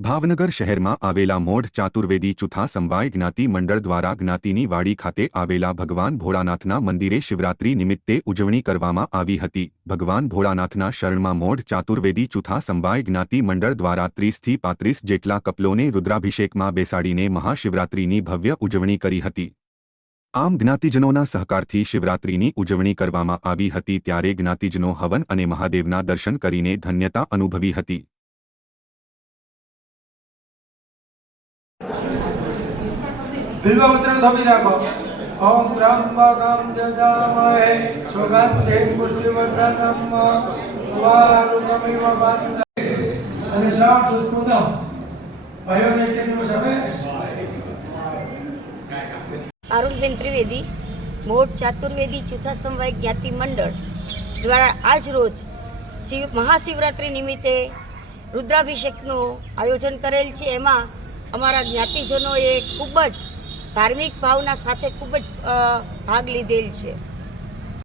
ભાવનગર શહેરમાં આવેલા મોઢ ચાતુર્વેદી ચુથા સમવાય જ્ઞાતિ મંડળ દ્વારા જ્ઞાતિની વાડી ખાતે આવેલા ભગવાન ભોળાનાથના મંદિરે શિવરાત્રી નિમિત્તે ઉજવણી કરવામાં આવી હતી. ભગવાન ભોળાનાથના શરણમાં મોઢ ચાતુર્વેદી ચુથા સમવાય જ્ઞાતિ મંડળ દ્વારા ત્રીસથી પાંત્રીસ જેટલા કપલોને રુદ્રાભિષેકમાં બેસાડીને મહાશિવરાત્રીની ભવ્ય ઉજવણી કરી હતી. આમ જ્ઞાતિજનોના સહકારથી શિવરાત્રીની ઉજવણી કરવામાં આવી હતી ત્યારે જ્ઞાતિજનો હવન અને મહાદેવના દર્શન કરીને ધન્યતા અનુભવી હતી. બિલ્વપત્ર થોભી રાખો. ઓમ ત્રંબકમ જજામહે સુગંધે પુષ્ટિવર્ધનમ વારુકમિવ બંધ અને સાત સુદપુનમ ભયોને કે દિવસ હવે અરુણબેન ત્રિવેદી, મોટ ચાતુર્વેદી ચુથા સમવાય જ્ઞાતિ મંડળ દ્વારા આજ રોજ શિવ મહાશિવરાત્રિ નિમિત્તે રુદ્રાભિષેકનું આયોજન કરેલ છે. એમાં અમારા જ્ઞાતિજનોએ ખૂબ જ ધાર્મિક ભાવના સાથે ખૂબ જ ભાગ લીધેલ છે.